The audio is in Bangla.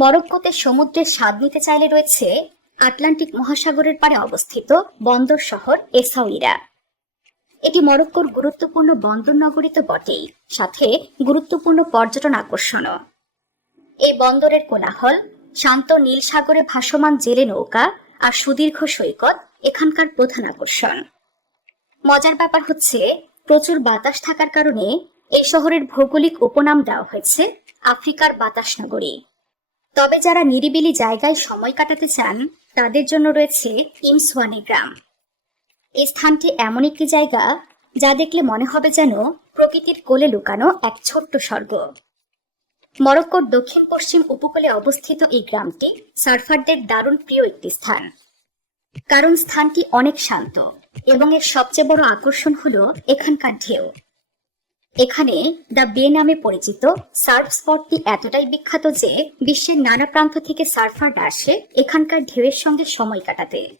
মরক্কোতে সমুদ্রের স্বাদ নিতে চাইলে রয়েছে আটলান্টিক মহাসাগরের পাড়ে অবস্থিত বন্দর শহর এসাউইরা। এটি মরক্কোর গুরুত্বপূর্ণ বন্দর নগরী তো বটেই, সাথে গুরুত্বপূর্ণ পর্যটন আকর্ষণও। এই বন্দরের কোলাহল, শান্ত নীল সাগরে ভাসমান জেলে নৌকা আর সুদীর্ঘ সৈকত এখানকার প্রধান আকর্ষণ। মজার ব্যাপার হচ্ছে, প্রচুর বাতাস থাকার কারণে এই শহরের ভৌগোলিক উপনাম দেওয়া হয়েছে আফ্রিকার বাতাস নগরী। তবে যারা নিরিবিলি জায়গায় সময় কাটাতে চান তাদের জন্য রয়েছে ইমসওয়ানে গ্রাম। এই স্থানটি এমন একটি জায়গা যা দেখলে মনে হবে যেন প্রকৃতির কোলে লুকানো এক ছোট্ট স্বর্গ। মরক্কোর দক্ষিণ পশ্চিম উপকূলে অবস্থিত এই গ্রামটি সার্ফারদের দারুণ প্রিয় একটি স্থান, কারণ স্থানটি অনেক শান্ত এবং এর সবচেয়ে বড় আকর্ষণ হলো এখানকার ঢেউ। এখানে দ্য বে নামে পরিচিত সার্ফ স্পটটি এতটাই বিখ্যাত যে বিশ্বের নানা প্রান্ত থেকে সার্ফাররা আসে এখানকার ঢেউয়ের সঙ্গে সময় কাটাতে।